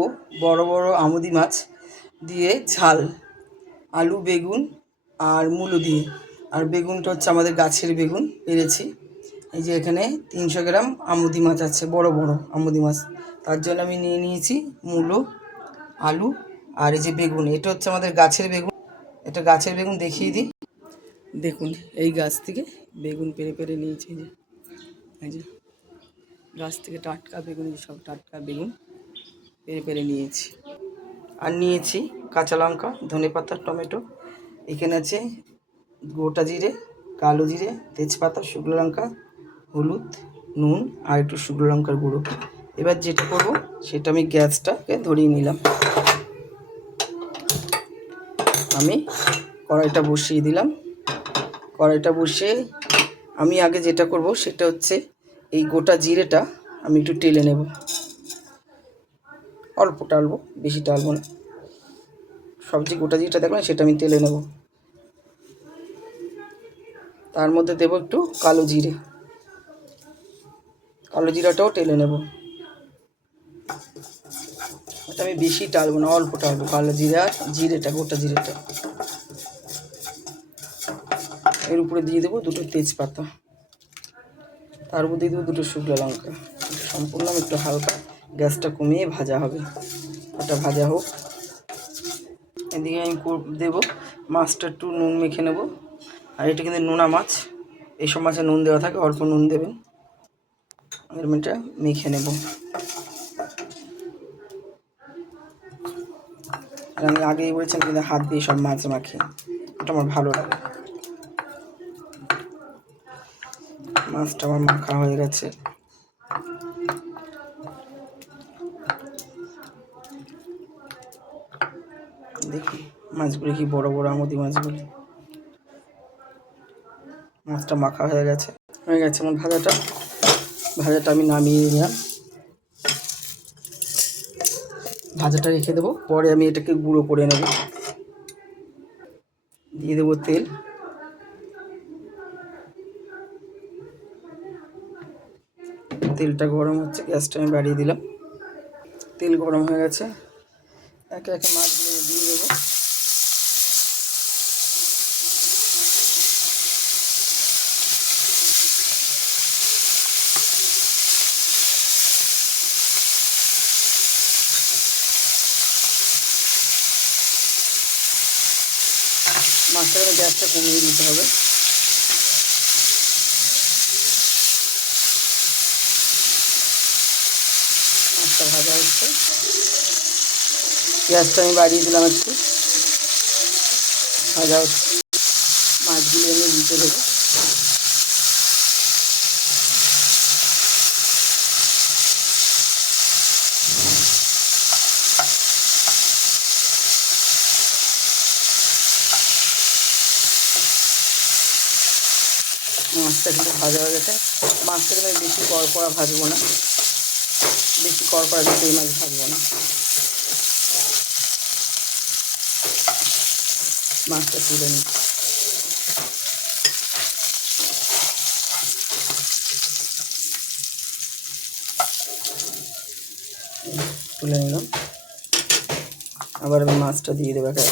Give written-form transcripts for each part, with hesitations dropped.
ও বড় বড় আমুদি মাছ দিয়ে ঝাল, আলু বেগুন আর মূলো দিয়ে। আর বেগুনটা হচ্ছে আমাদের গাছের বেগুন পেরেছি। এই যে এখানে 300 গ্রাম আমুদি মাছ আছে, বড় বড় আমুদি মাছ। তার জন্য আমি নিয়ে নিয়েছি মূলো, আলু আর এই যে বেগুন। এটা হচ্ছে আমাদের গাছের বেগুন। এটা গাছের বেগুন দেখিয়ে দিই। দেখুন, এই গাছ থেকে বেগুন পেরে পেরে নিয়েছি। এই যে গাছ থেকে টাটকা বেগুন, সব টাটকা বেগুন পেরে পেরে নিয়েছি। আর নিয়েছি কাঁচা লঙ্কা, ধনেপাতা, টমেটো। এখানে আছে গোটা জিরে, কালো জিরে, তেজপাতা, শুকনো লঙ্কা, হলুদ, নুন আর একটু শুকনো লঙ্কার গুঁড়ো। এবার যেটা করব সেটা আমি গ্যাসটাকে ধরিয়ে নিলাম। আমি কড়াইটা বসিয়ে দিলাম। কড়াইটা বসিয়ে আমি আগে যেটা করব সেটা হচ্ছে এই গোটা জিরেটা আমি একটু টেলে নেব। অল্প টালবো, বেশি টালবো না। সবজি গোটা জিরেটা দেখবেন সেটা আমি টেলে নেব। তার মধ্যে দেব একটু কালো জিরে, কালো জিরাটাও টেলে নেব। এটা আমি বেশি টালবো না, অল্প টালবো কালো জিরা আর জিরেটা, গোটা জিরেটা। এর উপরে দিয়ে দেবো দুটো তেজপাতা, তার উপর দিয়ে দেবো দুটো শুকনো লঙ্কা। সম্পূর্ণ একটু হালকা গ্যাসটা কমিয়ে ভাজা হবে। ওটা ভাজা হোক। এদিকে আমি দেবো মাছটা, একটু নুন মেখে নেব। আর এটা কিন্তু নোনা মাছ, এইসব মাছে নুন দেওয়া থাকে, অল্প নুন দেবেন। এরকম এটা মেখে নেব। আর আমি আগেই বলেছিলাম কিন্তু হাত দিয়ে সব মাছ মাখি, এটা আমার ভালো লাগে। মাছটা আমার মাখা হয়ে গেছে। দেখি মাছগুলো কি বড় বড় আমুদি মাছগুলো। মাছটা মাখা হয়ে গেছে আমার ভাজাটা আমি নামিয়ে নিলাম। ভাজাটা রেখে দেবো, পরে আমি এটাকে গুঁড়ো করে নেব। দিয়ে দেবো তেল। তেলটা গরম হচ্ছে, গ্যাসটা আমি বাড়িয়ে দিলাম। তেল গরম হয়ে গেছে, একে একে মাছগুলো আমি দিয়ে দেবো। মাছটাকে গ্যাসটা কমিয়ে দিতে হবে। মাছটা ভাজা হচ্ছে, গ্যাসটা আমি বাড়িয়ে দিলাম একটু। ভাজা হচ্ছে, মাছগুলো আমি দিতে দেবো। মাছটা কিন্তু ভাজা হয়ে গেছে। মাছটাকে আমি বেশি কড়কড়া ভাজবো না, বেশি কড়কড়া দিয়ে এই মাছ ভাজবো না। মাছটা তুলে নিই। তুলে নিলাম। আবার আমি মাছটা দিয়ে দেবো একে।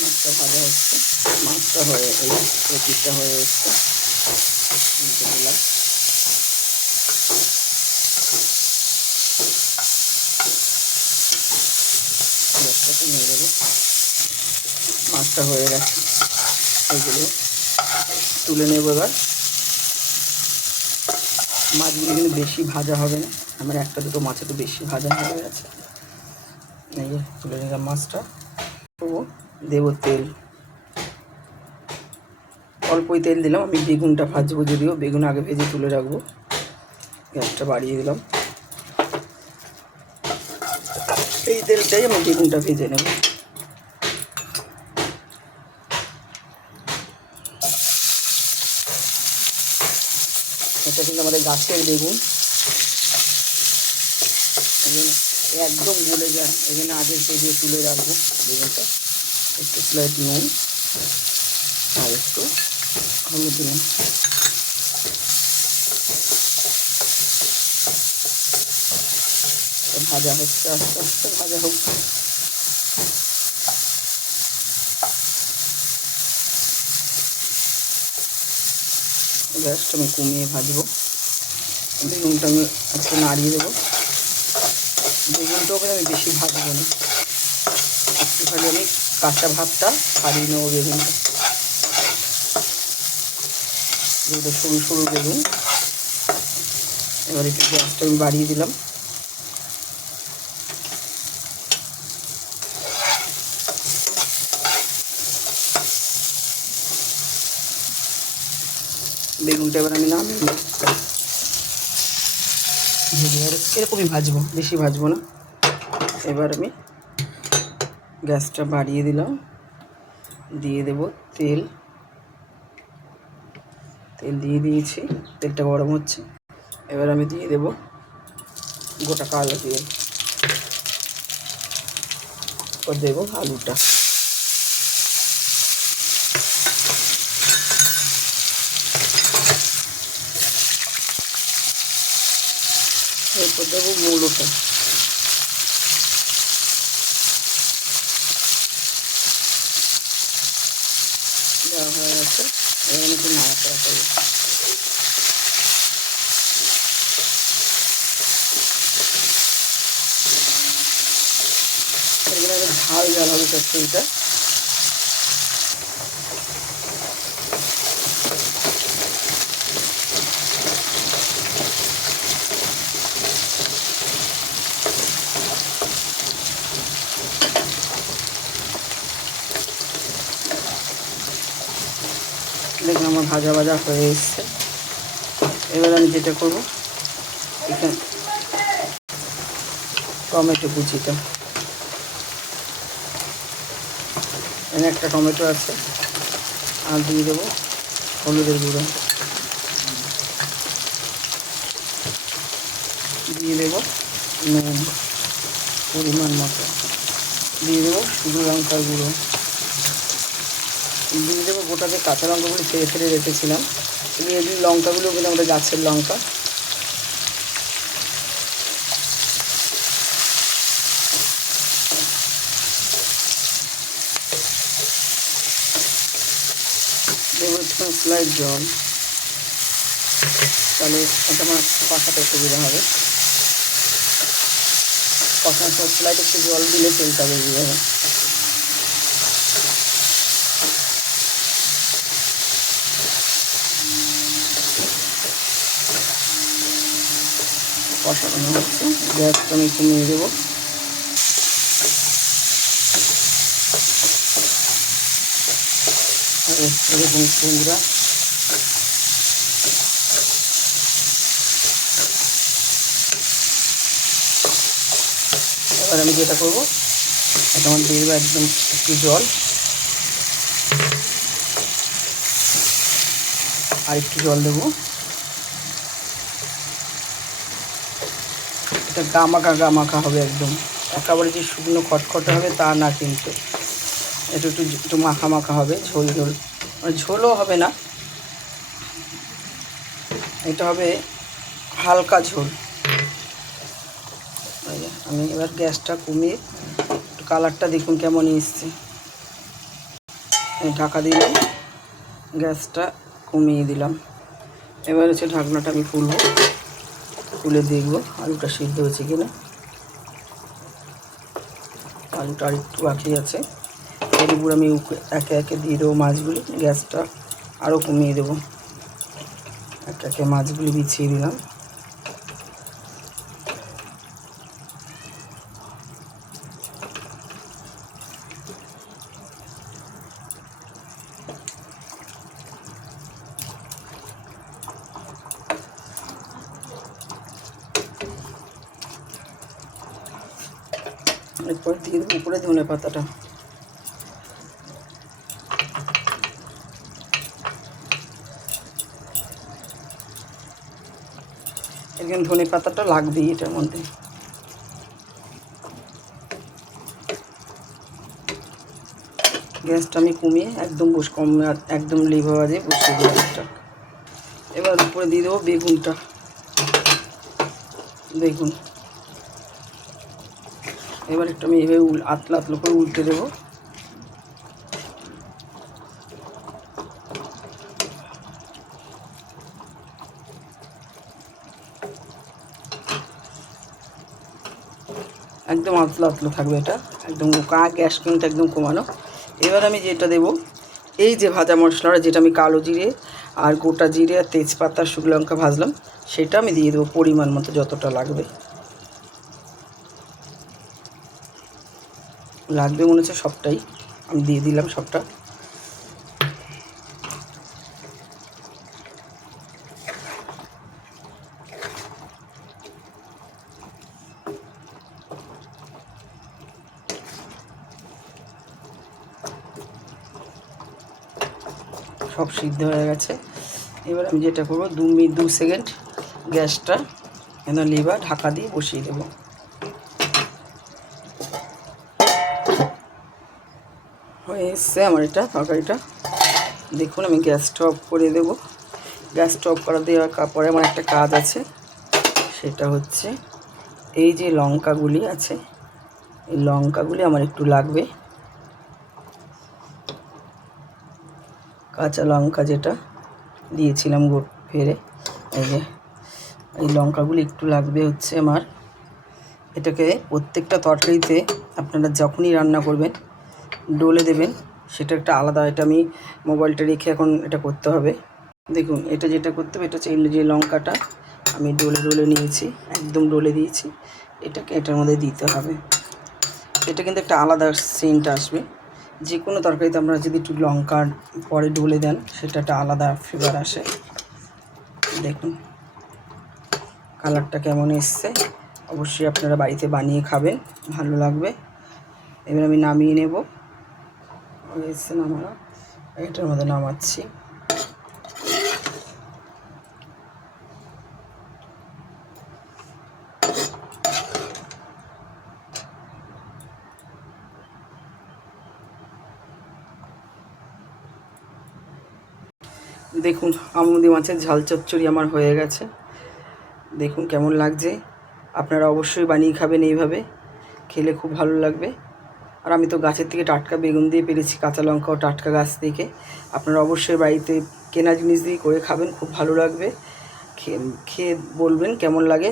মাছটা ভাজা হচ্ছে, মাছটা হয়ে এই পিসটা হয়ে এসছে। দিলাম গ্যাসটাকে নিয়ে দেবো। মাছটা হয়ে গেছে, এইগুলো তুলে নেব। এবার মাছগুলো কিন্তু বেশি ভাজা হবে না, আমার একটা দুটো মাছ একটু বেশি ভাজা হয়ে গেছে। এই যে তুলে নিলাম মাছটা। দেবো তেল, অল্পই তেল দিলাম। আমি বেগুনটা ভাজবো, যদিও বেগুন আগে ভেজে তুলে রাখবো। গ্যাসটা বাড়িয়ে দিলাম। এই তেলটাই আমি বেগুনটা ভেজে নেব। এটা কিন্তু আমাদের গাছের বেগুন, একদম গলে যায়। এখানে আগে ভেজে তুলে রাখবো বেগুনটা। একটু স্লাইড নুন আর একটু হলুদ দিলাম। ভাজা হচ্ছে, আস্তে আস্তে ভাজা হোক। গ্যাসটা আমি কমিয়ে ভাজবো। বেগুনটা আমি একটু নাড়িয়ে দেবো। বেগুনটাও আমি বেশি ভাজবো না, একটুখানি আমি কাঁচা ভাতটা ছাড়িয়ে নেবো বেগুনটা। যেগুলো সরু সরু বেগুন। এবার একটু গ্যাসটা আমি বাড়িয়ে দিলাম। বেগুনটা এবার আমি নামিয়ে নেব। এরকমই ভাজবো, বেশি ভাজবো না। এবার আমি গ্যাসটা বাড়িয়ে দিলাম, দিয়ে দেব তেল। তেল দিয়ে দিয়েছি, তেলটা গরম হচ্ছে। এবার আমি দিয়ে দেব গোটা কালো জিরে, দেবো আলুটা। এরপর দেবো মূলোটা। দেওয়া হয়ে গেছে, এবার একটু নাড়াচাড়া করবো। এখানে ঝাল ঝাল হবে চচ্চড়িটা। দেখুন আমার ভাজা ভাজা হয়ে এসছে। এবার আমি যেটা করবো, এখানে টমেটো কুচিটা, এখানে একটা টমেটো আছে, আর দিয়ে দেবো হলুদের গুঁড়ো, দিয়ে দেবো নুন পরিমাণ মতো, দিয়ে দেবো শুধু লঙ্কার গুঁড়ো, দিয়ে দেবো গোটা যে কাঁচা লঙ্কাগুলো ফেলে ফেলে রেখেছিলাম। এই লঙ্কাগুলো কিন্তু আমাদের গাছের লঙ্কা। দেবো একটু স্লাইড জল, তাহলে এটা আমার কষাতে সুবিধা হবে। কষানোর সময় স্লাইড একটু জল দিলে তেলটা বেরিয়ে যাবে। কষানো হচ্ছে, গ্যাসটা আমি কমিয়ে দেবো। এরকম বন্ধুরা এবার আমি যেটা করবো, এটা আমার দিয়ে দেবো একদম একটু জল, আর একটু জল দেবো। এটা গামাখা হবে একদম, একেবারে যে শুকনো খটখটে হবে তা না, কিন্তু এটা একটু একটু মাখা মাখা হবে, ঝোল ঝোল, মানে ঝোলও হবে না, এটা হবে হালকা ঝোল। আমি এবার গ্যাসটা কমিয়ে, একটু কালারটা দেখুন কেমন এসছে। ঢাকা দিলাম, গ্যাসটা কমিয়ে দিলাম। এবার হচ্ছে ঢাকনাটা আমি খুলে দেখবো আলুটা সিদ্ধ হয়েছে কিনা। আলুটা আর একটু বাকি আছে। এর উপর আমি একে একে দিয়ে দেবো মাছগুলি, গ্যাসটা আরও কমিয়ে দেবো। একে একে মাছগুলি বিছিয়ে দিলাম। এরপর দিয়ে দেবো উপরে ধনে পাতাটা। এখানে ধনে পাতাটা লাগবেই এটার মধ্যে। গ্যাসটা আমি কমিয়ে একদম কম একদম লিভা বাজে বসিয়ে দিলাম একটা। এবার উপরে দিয়ে দেবো বেগুনটা। বেগুন এবার একটু আমি এভাবে আতলা আতলো করে উল্টে দেবো। একদম আতলা আতলো থাকবে এটা, একদম গ্যাস কিন্তু একদম কমানো। এবার আমি যেটা দেবো, এই যে ভাজা মশলাটা যেটা আমি কালো জিরে আর গোটা জিরে আর তেজপাতা শুকনো লঙ্কা ভাজলাম, সেটা আমি দিয়ে দেবো পরিমাণ মতো যতটা লাগবে মনে হচ্ছে সবটাই আমি দিয়ে দিলাম সবটা। সব সিদ্ধ হয়ে গেছে। এবার আমি যেটা করবো 2 সেকেন্ড গ্যাসটা একদম লিভার ঢাকা দিয়ে বসিয়ে দেবো। হয়ে এসছে আমার এটা তরকারিটা। দেখুন আমি গ্যাসটা অফ করে দেবো। গ্যাসটা অফ করা দেওয়ার পরে আমার একটা কাজ আছে, সেটা হচ্ছে এই যে লঙ্কাগুলি আছে, এই লঙ্কাগুলি আমার একটু লাগবে, কাঁচা লঙ্কা যেটা দিয়েছিলাম ফেরে, এই যে এই লঙ্কাগুলি একটু লাগবে হচ্ছে আমার। এটাকে প্রত্যেকটা তরকারিতে আপনারা যখনই রান্না করবেন ডলে দেবেন, সেটা একটা আলাদা। এটা আমি মোবাইলটা রেখে এখন এটা করতে হবে। দেখুন এটা যেটা করতে হবে, এটা হচ্ছে যে লঙ্কাটা আমি ডলে নিয়েছি, একদম ডলে দিয়েছি, এটাকে এটার মধ্যে দিতে হবে। এটা কিন্তু একটা আলাদা সেন্ট আসবে। যে কোনো তরকারিতে আপনারা যদি একটু লঙ্কার পরে ডলে দেন, সেটা একটা আলাদা ফ্লেভার আসে। দেখুন কালারটা কেমন এসছে, অবশ্যই আপনারা বাড়িতে বানিয়ে খাবেন, ভালো লাগবে। এবার আমি নামিয়ে নেব। এসছে নামানো, এটার মধ্যে নামাচ্ছি। দেখুন আমুদি মাছের ঝাল চচ্চড়ি আমার হয়ে গেছে। দেখুন কেমন লাগছে, আপনারা অবশ্যই বানিয়ে খাবেন এইভাবে, খেলে খুব ভালো লাগবে। আর আমি তো গাছের থেকে টাটকা বেগুন দিয়ে পেরেছি, কাঁচা লঙ্কাও টাটকা গাছ থেকে। আপনারা অবশ্যই বাড়িতে কেনা জিনিস দিয়ে করে খাবেন, খুব ভালো লাগবে। খেয়ে বলবেন কেমন লাগে।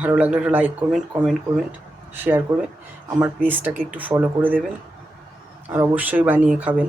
ভালো লাগলে একটা লাইক করবেন, কমেন্ট করবেন, শেয়ার করবেন, আমার পেজটাকে একটু ফলো করে দেবেন, আর অবশ্যই বানিয়ে খাবেন।